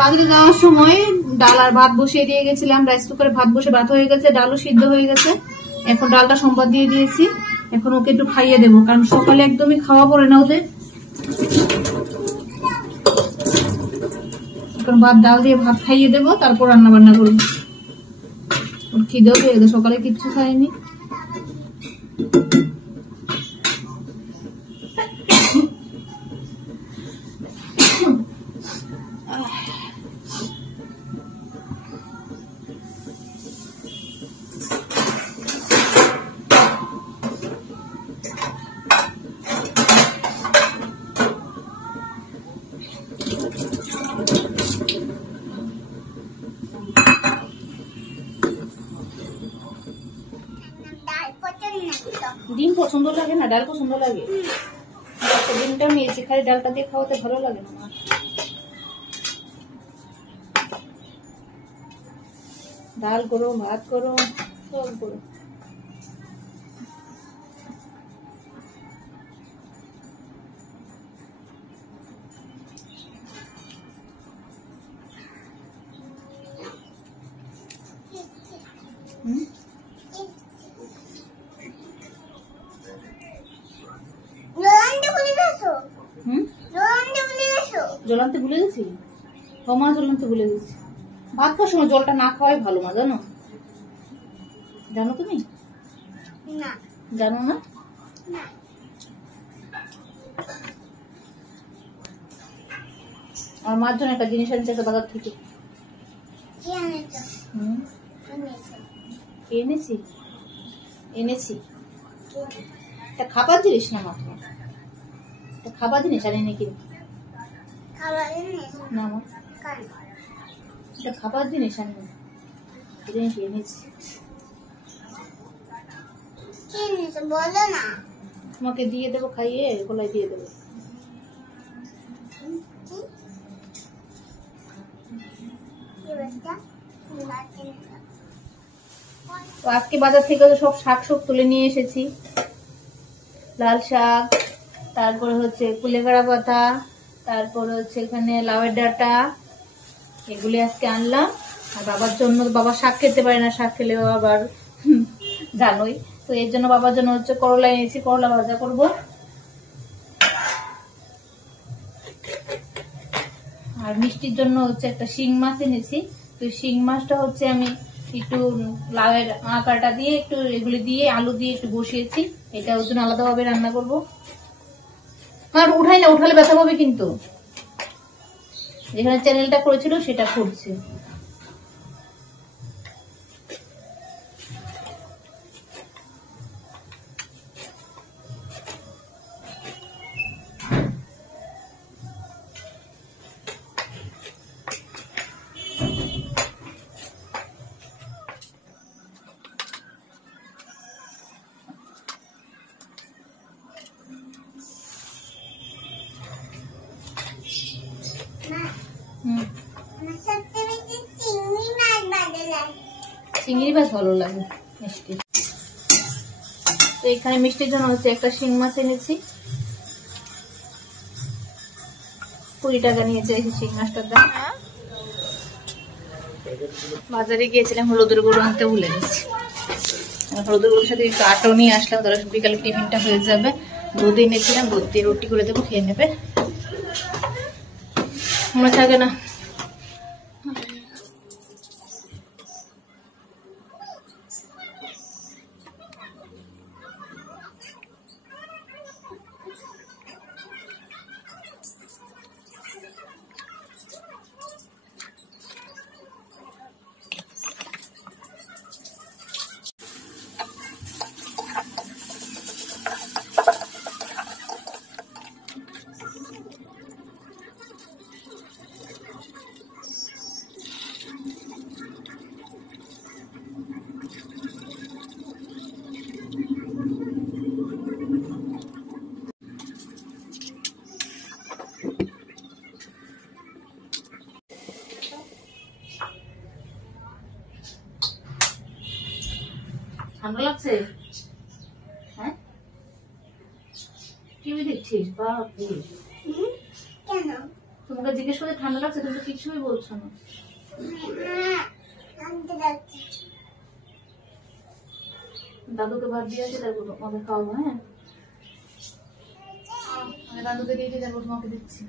বাজারে যাওয়ার সময় ডাল আর ভাত বসিয়ে দিয়ে গেছিলাম, রাইস কুকারে ভাত বসে ভাত হয়ে গেছে, ডালও সিদ্ধ হয়ে গেছে। এখন ডালটা সম্বাদ দিয়ে দিয়েছি, এখন ওকে একটু খাইয়ে দেবো, কারণ সকালে একদমই খাওয়া পড়ে না ওদের। এখন ভাত ডাল দিয়ে ভাত খাইয়ে দেবো, তারপর রান্না বান্না করবো। ওর খিদেও পেয়ে গেছে, সকালে কিচ্ছু খাইনি। ডিম পছন্দ লাগে না, ডাল পছন্দ লাগে। ডিমটা নিয়েছি, খালি ডালটা দিয়ে খাওয়াতে ভালো লাগে না। ডাল করো, ভাত করো, সব করো। জল আনতে ভুলে গেছি, মা জল আনতে ভুলে গেছি। ভাত খাওয়ার সময় জলটা না খাওয়াই ভালো, মা জানো? জানো তুমি? জানো না? আর মার জন্য একটা জিনিস আনছে বাজার থেকে। এনেছি এনেছি একটা খাবার জিনিস না, মাত্র একটা খাবার জিনিস আনি নাকি না, এটা খাবার জিনিস আনি এনেছি। বলো না, তোমাকে দিয়ে দেবো, খাইয়ে গলায় দিয়ে দেবো। তো আজকে বাজার থেকে সব শাক তুলে নিয়ে এসেছি। লাল শাক, তারপরে হচ্ছে কুলেখাড়া পাতা, তারপরে হচ্ছে এখানে লাউয়ের ডাঁটা, এগুলি আজকে আনলাম। আর বাবার জন্য, বাবা শাক খেতে পারে না, শাক খেলেও আবার জানোই, তো এর জন্য বাবার জন্য হচ্ছে করলা এনেছি, করলা ভাজা করব। আর মিষ্টির জন্য হচ্ছে একটা শিং মাছ এনেছি। তো শিং মাছটা হচ্ছে আমি একটু লাউয়ের আকারটা দিয়ে, একটু এগুলি দিয়ে, আলু দিয়ে একটু বসিয়েছি। এটা ওর জন্য আলাদাভাবে রান্না করবো। আর উঠাই না, উঠালে ব্যথা পাবে কিন্তু। যেখানে চ্যানেলটা করেছিল সেটা করছে। চিংড়ি মাছ ভালো লাগে মিষ্টি। তো এখানে মিষ্টির জন্য হচ্ছে একটা শিং মাছ এনেছি, 20 টাকা নিয়েছে এই শিং মাছটার দাম। বাজারে গিয়েছিলাম, হলুদের গুঁড়ো আনতে ভুলে গেছি। হলুদের গুঁড়োর সাথে একটু আটাও নিয়ে আসলাম, তাহলে বিকালে টিফিনটা হয়ে যাবে। দুধ এনেছিলাম, দুধ দিয়ে রুটি করে দেবো, খেয়ে নেবে। মনে থাকে না। ঠান্ডা লাগছে। টিভি দেখছিস? বাপরে, কেন? তোমাকে জিজ্ঞেস করে ঠান্ডা লাগছে, তুমি তো কিছুই বলছো না। আনতে যাচ্ছি। দাদুকে ভাত দিয়ে আসি, তারপর তোমাকে খাওয়াবো। হ্যাঁ, আমি দাদুকে দিয়ে দিয়ে তারপর তোমাকে দিচ্ছি।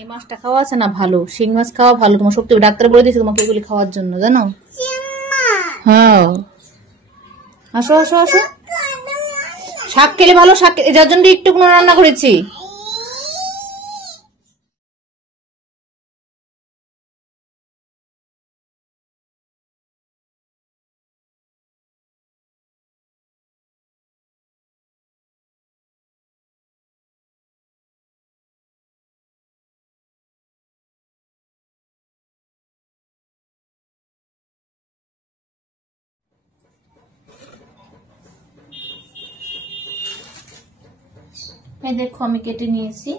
এই মাছটা খাওয়া আছে না ভালো, শিং মাছ খাওয়া ভালো, তোমার শক্তি। ডাক্তার বলে দিয়েছে তোমাকে এগুলি খাওয়ার জন্য, জানো? হ্যাঁ, আসো আসো আসো। শাক খেলে ভালো, শাক যার জন্য একটু কোনো রান্না করেছি। এই দেখো আমি কেটে নিয়েছি।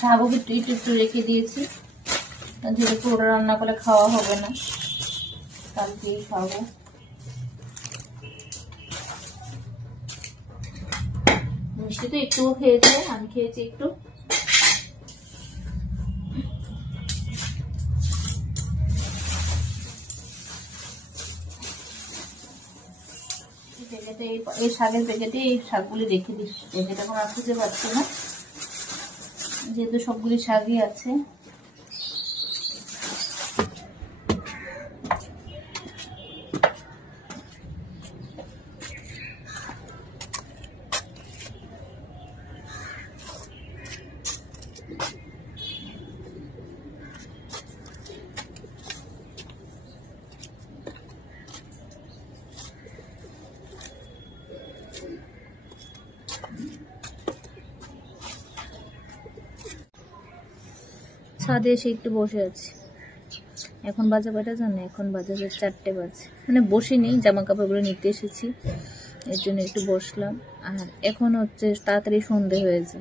শাকও একটু একটু একটু রেখে দিয়েছি, যেহেতু পুরোটা রান্না করে খাওয়া হবে না, কালকেই খাবো। মিষ্টি তো একটুও খেয়েছে, আমি খেয়েছি একটু। এই শাকের প্যাকেটে এই শাকগুলি রেখে দিস, প্যাকেট এখন আর খুঁজে পাচ্ছি না, যেহেতু সবগুলি শাকই আছে। ছাদে এসে একটু বসে আছি। এখন বাজে কয়টা জানে? এখন বাজে 4টে বাজে। মানে বসিনি, জামা কাপড়গুলো নিতে এসেছি, এর জন্য একটু বসলাম। আর এখন হচ্ছে তাড়াতাড়ি সন্ধে হয়েছে,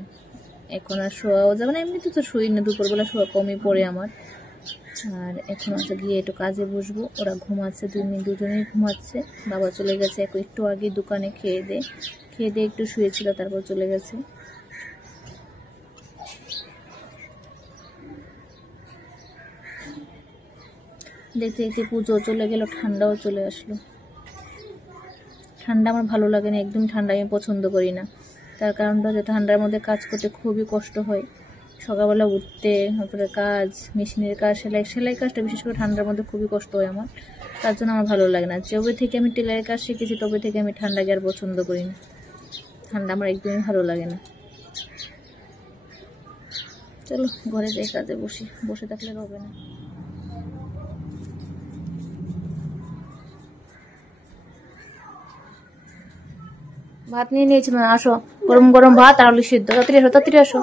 এখন আর শোয়াও যাবে না। এমনিতে তো শুই না, দুপুরবেলা শোয়া কমই পড়ে আমার। আর এখন হচ্ছে গিয়ে একটু কাজে বসবো। ওরা ঘুমাচ্ছে, দুজনেই ঘুমাচ্ছে। বাবা চলে গেছে একটু আগে দোকানে, খেয়ে দিয়ে একটু শুয়েছিল, তারপর চলে গেছে। দেখতে দেখতে পুজো চলে গেল, ঠান্ডাও চলে আসলো। ঠান্ডা আমার ভালো লাগে না, একদম ঠান্ডা আমি পছন্দ করি না। তার কারণটা হচ্ছে ঠান্ডার মধ্যে কাজ করতে খুবই কষ্ট হয়। সকালবেলা উঠতে, তারপরে কাজ, মেশিনের কাজ, সেলাই কাজটা বিশেষ করে ঠান্ডার মধ্যে খুবই কষ্ট হয় আমার। তার জন্য আমার ভালো লাগে না। যবে থেকে আমি টেলারের কাজ শিখেছি তবে থেকে আমি ঠান্ডাকে আর পছন্দ করি না। ঠান্ডা আমার একদমই ভালো লাগে না। চলো ঘরে যাই, কাজে বসে থাকলে হবে না। ভাত নিয়ে নিয়েছি, আসো। গরম গরম ভাত আর আলু সিদ্ধ। তাড়াতাড়ি আসো।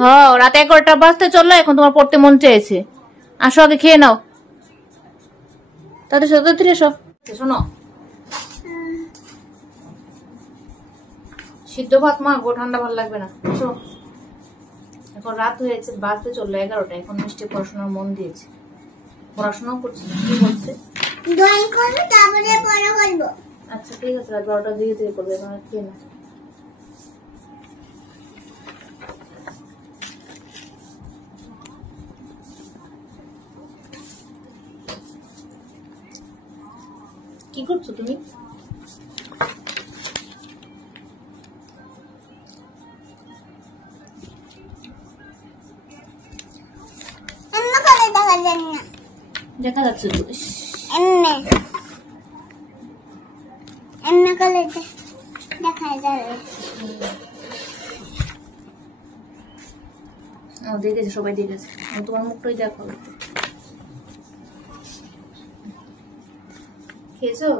হ্যাঁ, রাত 11টা বাজতে চললো, এখন তোমার পড়তে মন চেয়েছে। আসো, আগে খেয়ে নাও। তাড়াতাড়ি আসো। শোনো, সিদ্ধ ভাত মা গো, ঠান্ডা ভালো লাগবে না। আসো, এখন রাত হয়েছে, বাজতে চললো 11টা। এখন মিষ্টি পড়াশোনার মন দিয়েছে, পড়াশোনাও করছে। কি বলছে? আচ্ছা ঠিক আছে, রাত 12টার দিকে করবে। এখন খেয়ে না। কি করছো তুমি? দেখা যাচ্ছে তো। দেখা যাবে। ও দেখেছে, সবাই দেখেছে। তোমার মুখটাই দেখো। খেয়েছো?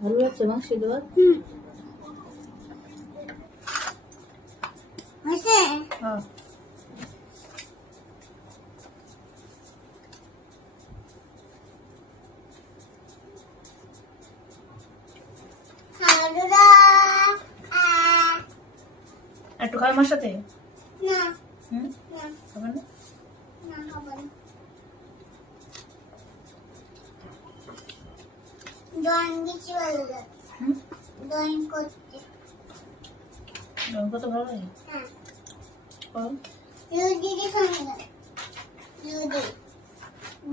ভালো লাগছে মা সিদ্ধ ভাত? হয়েছে? হ্যাঁ। একটু খাবে আমার সাথে? না হুম, না খাবে না? না হবে না। ড্রয়িং বেশি ভালো লাগে। হুম, ড্রয়িং করতে। রঙ কত ভালো লাগে। হ্যাঁ, করো। লুডির সঙ্গে লাগে।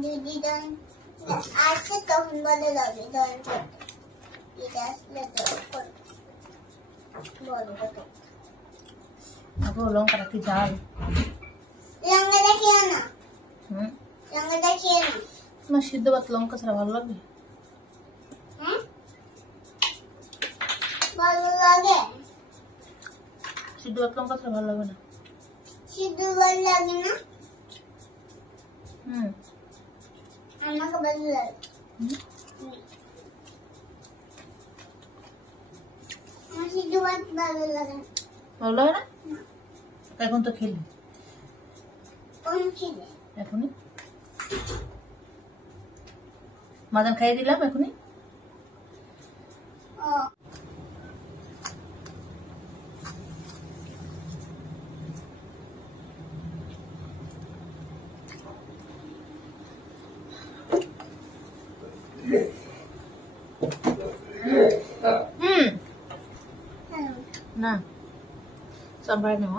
লুডি ড্রয়িং আসছে তখন ভালো লাগে ড্রয়িং করতে। এটা আসলে ড্রয়িং করতে বলো কত। আপু লঙ্কাটা কি ঝাল? লঙ্কা দেখিও না, হুম, লঙ্কা দেখিও না। তোমার সিদ্ধ ভাত লঙ্কা ছাড়া ভালো লাগবে? হ্যাঁ, ভালো লাগে। সিদ্ধ ভাত লঙ্কা ছাড়া ভালো লাগবে না? সিদ্ধ ভালো লাগে না, হুম, আমাকে ভালো লাগে। হুম, আমার সিদ্ধ ভাত ভালো লাগে না। ভালো লাগে না? এখন তো খেলি। কোন খিদে? এখনই মাদান খাইয়ে দিলাম এখনই। ও হুম, হ্যাঁ, না sampai nih